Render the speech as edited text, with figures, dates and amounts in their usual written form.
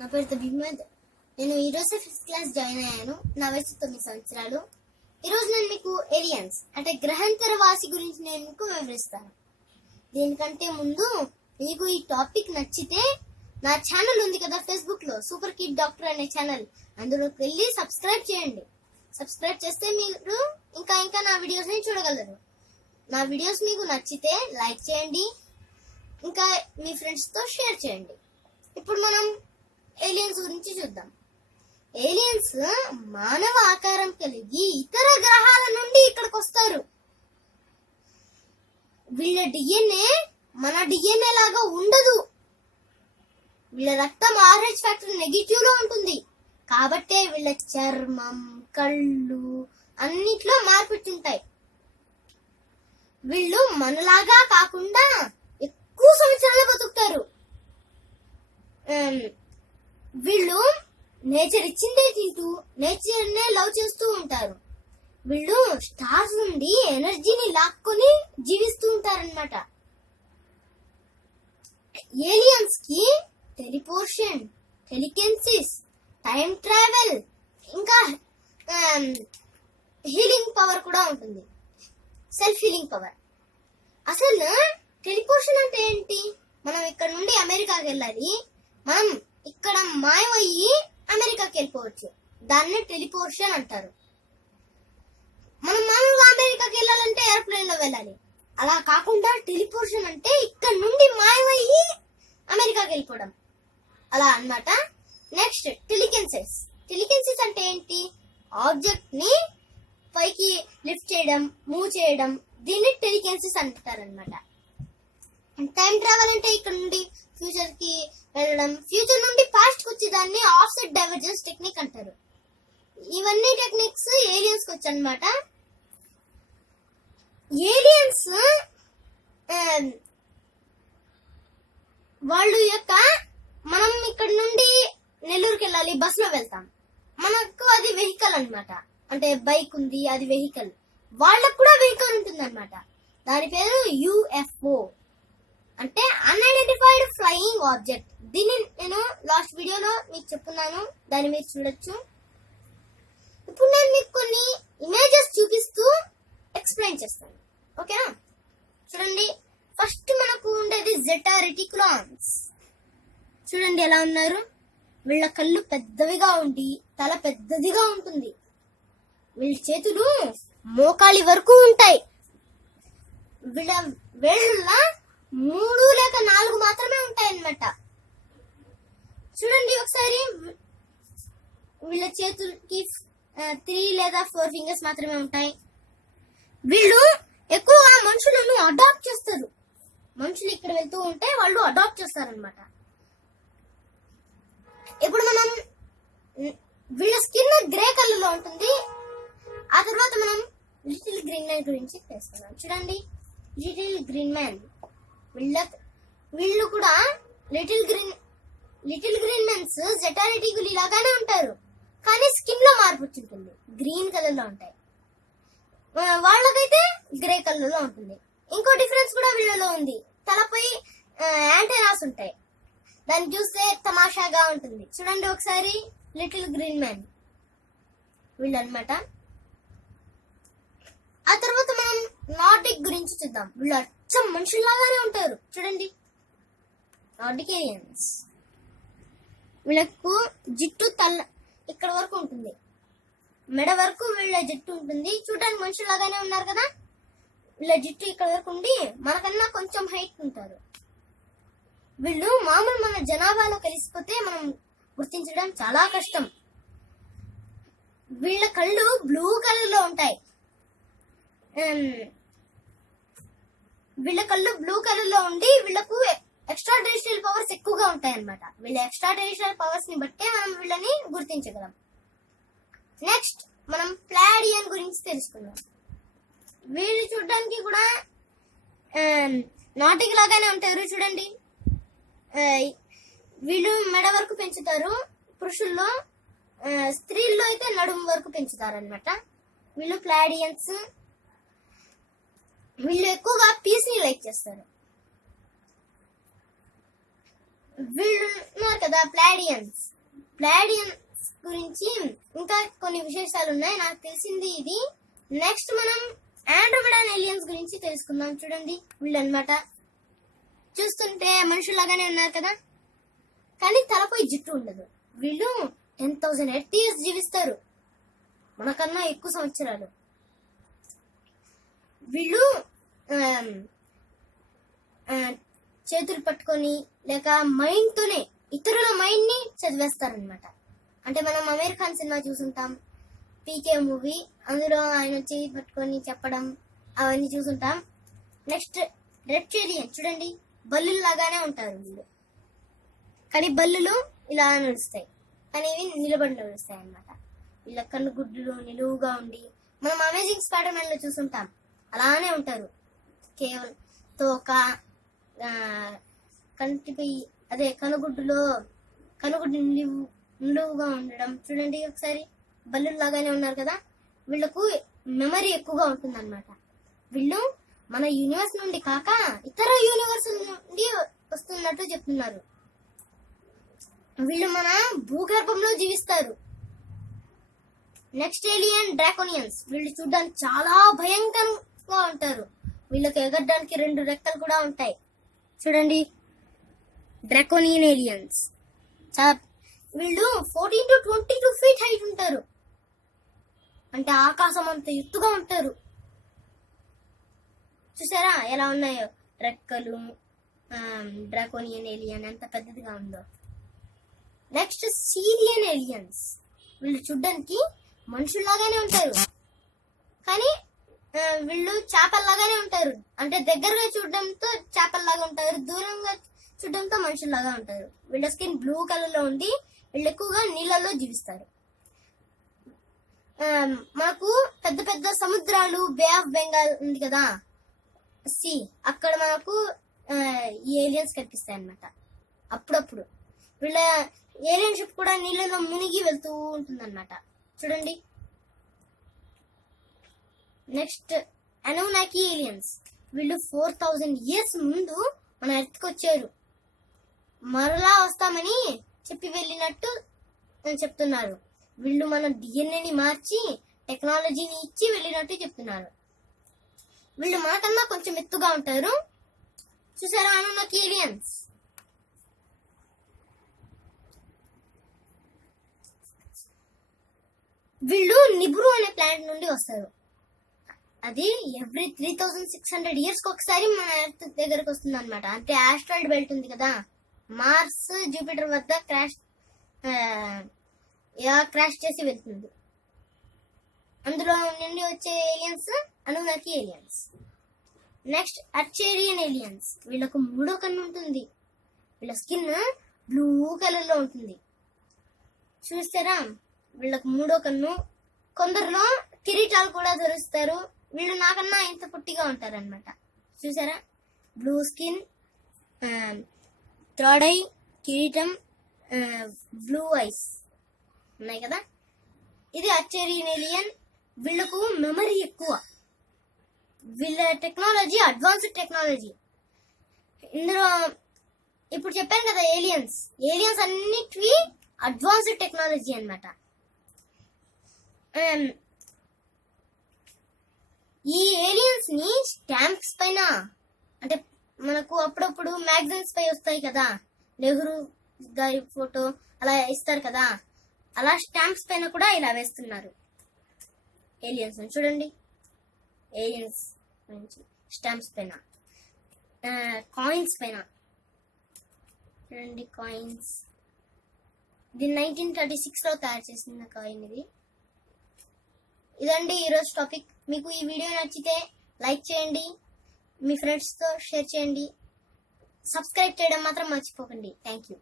నా పేరు తబీమద్. నేను ఈరోజు 5th క్లాస్ జాయిన్ అయ్యాను. నా వయసు 9 సంవత్సరాలు. ఈరోజు నేను మీకు ఏలియన్స్ అంటే గ్రహాంతర వాసి గురించి నేను మీకు వివరిస్తాను. దీనికంటే ముందు మీకు ఈ టాపిక్ నచ్చితే నా ఛానల్ ఉంది కదా ఫేస్బుక్ లో, సూపర్ కిడ్ డాక్టర్ అనే ఛానల్, అందులోకి వెళ్ళి సబ్స్క్రైబ్ చేయండి. సబ్స్క్రైబ్ చేస్తే మీరు ఇంకా నా వీడియోస్ ని చూడగలరు. నా వీడియోస్ మీకు నచ్చితే లైక్ చేయండి, ఇంకా మీ ఫ్రెండ్స్ తో షేర్ చేయండి. ఇప్పుడు మనం ఏలియన్స్ గురించి చూద్దాం. ఏలియన్స్ మానవ ఆకారం కలిగి ఇతర గ్రహాల నుండి ఇక్కడికి వస్తారు. వీళ్ళ డిఎన్ఏ మన డిఎన్ఏ లాగా ఉండదు. వీళ్ళ రక్తం RH ఫ్యాక్టర్ నెగిటివ్ లో ఉంటుంది. కాబట్టే వీళ్ళ చర్మం, కళ్ళు అన్నిట్లో మార్పుతుంటాయి. వీళ్ళు మనలాగా కాకుండా ఎక్కువ సంవత్సరాలు బతుకుతారు. వీళ్ళు నేచర్ ఇచ్చిందే తింటూ నేచర్ నే లవ్ చేస్తూ ఉంటారు. వీళ్ళు స్టార్స్ నుండి ఎనర్జీని లాక్కొని జీవిస్తూ ఉంటారన్నమాట. ఏలియన్స్ కి టెలిపోర్షన్, టెలికెన్సిస్, టైం ట్రావెల్, ఇంకా హీలింగ్ పవర్ కూడా ఉంటుంది. Self healing power. అసలు టెలిపోర్షన్ అంటే ఏంటి? మనం ఇక్కడ నుండి అమెరికాకి వెళ్ళాలి, మనం ఇక్కడ మాయమయ్యి అమెరికాకి వెళ్ళిపోవచ్చు. దాన్ని టెలిపోర్షన్ అంటారు. మనం మామూలుగా అమెరికాకి వెళ్ళాలంటే ఏరోప్లేన్ లో వెళ్ళాలి. అలా కాకుండా టెలిపోర్షన్ అంటే ఇక్కడ నుండి మాయమయ్యి అమెరికాకి వెళ్ళిపోవడం, అలా అన్నమాట. నెక్స్ట్ టెలికెన్సిస్. టెలికెన్సిస్ అంటే ఏంటి? ఆబ్జెక్ట్ ని పైకి లిఫ్ట్ చేయడం, మూవ్ చేయడం, దీన్ని టెలికెన్సిస్ అంటారన్నమాట. టైం ట్రావెల్ అంటే ఇక్కడ నుండి ఫ్యూచర్ కి వెళ్ళడం, ఫ్యూచర్ నుండి పాస్ట్ కి వచ్చే దాన్ని ఆఫ్సెట్ డైవర్జెన్స్ టెక్నిక్ అంటారు. ఇవన్నీ టెక్నిక్స్ ఏలియన్స్ కి వచ్చనమాట. ఏలియన్స్ వాళ్ళు యొక్క మనం ఇక్కడ నుండి నెల్లూరుకి వెళ్ళాలి, బస్ లో వెళ్తాం. మనకు అది వెహికల్ అన్నమాట. అంటే బైక్ ఉంది, అది వెహికల్. వాళ్ళకు కూడా వెహికల్ ఉంటుంది అన్నమాట. దాని పేరు UFO అంటే అన్ఐడెంటిఫైడ్ ఫ్లయింగ్ ఆబ్జెక్ట్. దీన్ని నేను లాస్ట్ వీడియోలో మీకు చెప్పున్నాను, దాన్ని మీరు చూడొచ్చు. ఇప్పుడు నేను మీకు కొన్ని ఇమేజెస్ చూపిస్తూ ఎక్స్ప్లెయిన్ చేస్తాను, ఓకేనా? చూడండి, ఫస్ట్ మనకు ఉండేది జెటా రెటిక్యులాన్స్. చూడండి ఎలా ఉన్నారు. వీళ్ళ కళ్ళు పెద్దవిగా ఉండి తల పెద్దదిగా ఉంటుంది. వీళ్ళ చేతులు మోకాలి వరకు ఉంటాయి. వీళ్ళ వేళ్ళ 3 లేక 4 మాత్రమే ఉంటాయి అన్నమాట. చూడండి ఒకసారి, వీళ్ళ చేతులకి 3 లేదా 4 ఫింగర్స్ మాత్రమే ఉంటాయి. వీళ్ళు ఎక్కువగా మనుషులను అడాప్ట్ చేస్తారు. మనుషులు ఇక్కడ వెళ్తూ ఉంటే వాళ్ళు అడాప్ట్ చేస్తారనమాట. ఇప్పుడు మనం వీళ్ళ స్కిన్ గ్రే కలర్ లో ఉంటుంది. ఆ తర్వాత మనం లిటిల్ గ్రీన్ మ్యాన్ గురించి తెలుసుకుందాం. చూడండి, లిటిల్ గ్రీన్ మ్యాన్. వీళ్ళు కూడా లిటిల్ గ్రీన్ మ్యాన్స్ జెటా రెటిక్యులి లాగానే ఉంటారు, కానీ స్కిన్ లో మార్పు ఉంటుంది. గ్రీన్ కలర్ లో ఉంటాయి. వాళ్ళకైతే గ్రే కలర్ లో ఉంటుంది. ఇంకో డిఫరెన్స్ కూడా వీళ్ళలో ఉంది. తలపై యాంటెనాస్ ఉంటాయి. దాన్ని చూస్తే తమాషాగా ఉంటుంది. చూడండి ఒకసారి, లిటిల్ గ్రీన్ మ్యాన్ వీళ్ళు అన్నమాట. ఆ తర్వాత మనం నార్డిక్ గురించి చూద్దాం. వీళ్ళు అచ్చం మనుషుల్లాగానే ఉంటారు. చూడండి, నార్డిక్ ఏలియన్స్. వీళ్ళకు జిట్టు ఇక్కడ వరకు ఉంటుంది, మెడ వరకు వీళ్ళ జుట్టు ఉంటుంది. చూడడానికి మనుషుల్లాగానే ఉన్నారు కదా. వీళ్ళ జుట్టు ఇక్కడ వరకు ఉండి మనకన్నా కొంచెం హైట్ ఉంటారు. వీళ్ళు మామూలు మన జనాభాలో కలిసిపోతే మనం గుర్తించడం చాలా కష్టం. వీళ్ళ కళ్ళు బ్లూ కలర్ లో ఉంటాయి. వీళ్ళ కళ్ళు బ్లూ కలర్ లో ఉండి వీళ్ళకు ఎక్స్ట్రా టెరిస్ట్రియల్ పవర్స్ ఎక్కువగా ఉంటాయి అన్నమాట. వీళ్ళ ఎక్స్ట్రా టెరిస్ట్రియల్ పవర్స్ ని బట్టే మనం వీళ్ళని గుర్తించగలం. నెక్స్ట్ మనం ప్లాడియన్ గురించి తెలుసుకుందాం. వీళ్ళు చూడడానికి కూడా నాటిక్ లాగానే ఉంటారు. చూడండి, వీళ్ళు మెడ వరకు పెంచుతారు పురుషుల్లో. స్త్రీల్లో అయితే నడుము వరకు పెంచుతారు అనమాట. వీళ్ళు ప్లాడియన్స్. వీళ్ళు ఎక్కువగా పీస్ ని లైక్ చేస్తారు. వీళ్ళు ఉన్నారు కదా ప్లాడియన్స్ గురించి ఇంకా కొన్ని విశేషాలు ఉన్నాయి. నాకు తెలిసింది ఇది. నెక్స్ట్ మనం ఆండ్రోమెడాన్ ఏలియన్స్ గురించి తెలుసుకుందాం. చూడండి, వీళ్ళు అన్నమాట చూస్తుంటే మనుషులాగానే ఉన్నారు కదా, కానీ తలపై జుట్టు ఉండదు. వీళ్ళు 10,000 years జీవిస్తారు, మనకన్నా ఎక్కువ సంవత్సరాలు. వీళ్ళు చేతులు పట్టుకొని లేక మైండ్ తోనే ఇతరుల మైండ్ ని చదివేస్తారనమాట. అంటే మనం అమీర్ ఖాన్ సినిమా చూసుంటాం, పీకే మూవీ, అందులో ఆయన చేయి పట్టుకొని చెప్పడం అవన్నీ చూసుంటాం. నెక్స్ట్ రెప్టేరియన్, చూడండి బల్లులు లాగానే ఉంటారు వీళ్ళు, కానీ బల్లులు ఇలా నడుస్తాయి, కానీ ఇవి నిలబడి నడుస్తాయి అన్నమాట. వీళ్ళ కన్నుగుడ్లు నిలువుగా ఉండి, మనం అమేజింగ్ స్పైడర్ మ్యాన్ లో చూసుంటాం, అలానే ఉంటారు. కేవలం తోక, కంటిపై అదే కనుగుడ్డు నిలువుగా ఉండడం. చూడండి ఒకసారి, బల్లులు లాగానే ఉన్నారు కదా. వీళ్ళకు మెమరీ ఎక్కువగా ఉంటుంది అనమాట. వీళ్ళు మన యూనివర్స్ నుండి కాక ఇతర యూనివర్స్ నుండి వస్తున్నట్టు చెప్తున్నారు. వీళ్ళు మన భూగర్భంలో జీవిస్తారు. Next alien draconians. వీళ్ళు చూడడానికి చాలా భయంకరంగా ఉంటారు. వీళ్ళకి ఎగరడానికి 2 రెక్కలు కూడా ఉంటాయి. చూడండి, డ్రాకోనియన్ ఏలియన్స్. వీళ్ళు 14 to 22 feet హైట్ ఉంటారు, అంటే ఆకాశం అంత ఎత్తుగా ఉంటారు. చూసారా ఎలా ఉన్నాయో రెక్కలు. డ్రాకోనియన్ ఏలియన్ ఎంత పెద్దదిగా ఉందో. Next Sirian aliens. వీళ్ళు చూడ్డానికి మనుషుల్లాగానే ఉంటారు, కానీ వీళ్ళు చేపల్లాగానే ఉంటారు. అంటే దగ్గరగా చూడడంతో చేపల్లాగా ఉంటారు, దూరంగా చూడడంతో మనుషుల్లాగా ఉంటారు. వీళ్ళ స్కిన్ బ్లూ కలర్ లో ఉండి వీళ్ళు ఎక్కువగా నీళ్ళల్లో జీవిస్తారు. మనకు పెద్ద పెద్ద సముద్రాలు, బే ఆఫ్ బెంగాల్ ఉంది కదా, సీ, అక్కడ మనకు ఈ ఏలియన్స్ కనిపిస్తాయి అన్నమాట అప్పుడప్పుడు. వీళ్ళ ఏలియన్ షిప్ కూడా నీళ్ళలో మునిగి వెళ్తూ ఉంటుంది అన్నమాట. చూడండి. Next Anunnaki aliens. వీళ్ళు 4,000 years ముందు మన ఎర్త్కి వచ్చారు, మరలా వస్తామని చెప్పి వెళ్ళినట్టు చెప్తున్నారు. వీళ్ళు మన డిఎన్ఏని మార్చి టెక్నాలజీని ఇచ్చి వెళ్ళినట్టు చెప్తున్నారు. వీళ్ళు మనకన్నా కొంచెం ఎత్తుగా ఉంటారు. చూసారా అనునాకి ఏలియన్స్. వీళ్ళు నిబ్రు అనే ప్లానెట్ నుండి వస్తారు. అది ఎవ్రీ 3,600 years ఒకసారి మన ఎర్త్ దగ్గరకు వస్తుంది అనమాట. అంటే ఆస్ట్రాయిడ్ బెల్ట్ ఉంది కదా, మార్స్ జూపిటర్ వద్ద క్రాష్ చేసి వెళ్తుంది. అందులో నుండి వచ్చే aliens Anunnaki aliens. Next Arcturian aliens. వీళ్ళకు 3వ కన్ను ఉంటుంది. వీళ్ళ స్కిన్ బ్లూ కలర్ లో ఉంటుంది. చూస్తారా, వీళ్ళకు 3వ కన్ను. కొందరిలో కిరీటాలు కూడా ధరిస్తారు. వీళ్ళు నాకన్నా ఇంత పొట్టిగా ఉంటారు అనమాట. చూసారా, బ్లూ స్కిన్, థర్డ్ ఐ, కిరీటం, బ్లూ ఐస్ ఉన్నాయి కదా. ఇది అర్చేరియన్ ఏలియన్. వీళ్ళకు మెమరీ ఎక్కువ. వీళ్ళ టెక్నాలజీ అడ్వాన్స్డ్ టెక్నాలజీ. ఇందులో ఇప్పుడు చెప్పాను కదా ఏలియన్స్ అన్నిటివి అడ్వాన్స్డ్ టెక్నాలజీ అన్నమాట. ఈ ఏలియన్స్ ని స్టాంప్స్ పైన, అంటే మనకు అప్పుడప్పుడు మ్యాగజైన్స్ పై వస్తాయి కదా, నెహ్రూ గారి ఫోటో అలా ఇస్తారు కదా, అలా స్టాంప్స్ పైన కూడా ఇలా వేస్తున్నారు ఏలియన్స్. చూడండి, ఏలియన్స్ స్టాంప్స్ పైన, కాయిన్స్ పైన చూడండి, కాయిన్స్. ఇది 1936 లో తయారు చేసిన కాయిన్ ఇది. ఇదండి ఈరోజు టాపిక్. మీకు ఈ వీడియో నచ్చితే లైక్ చేయండి, మీ ఫ్రెండ్స్తో షేర్ చేయండి, సబ్స్క్రైబ్ చేయడం మాత్రం మర్చిపోకండి. Thank you.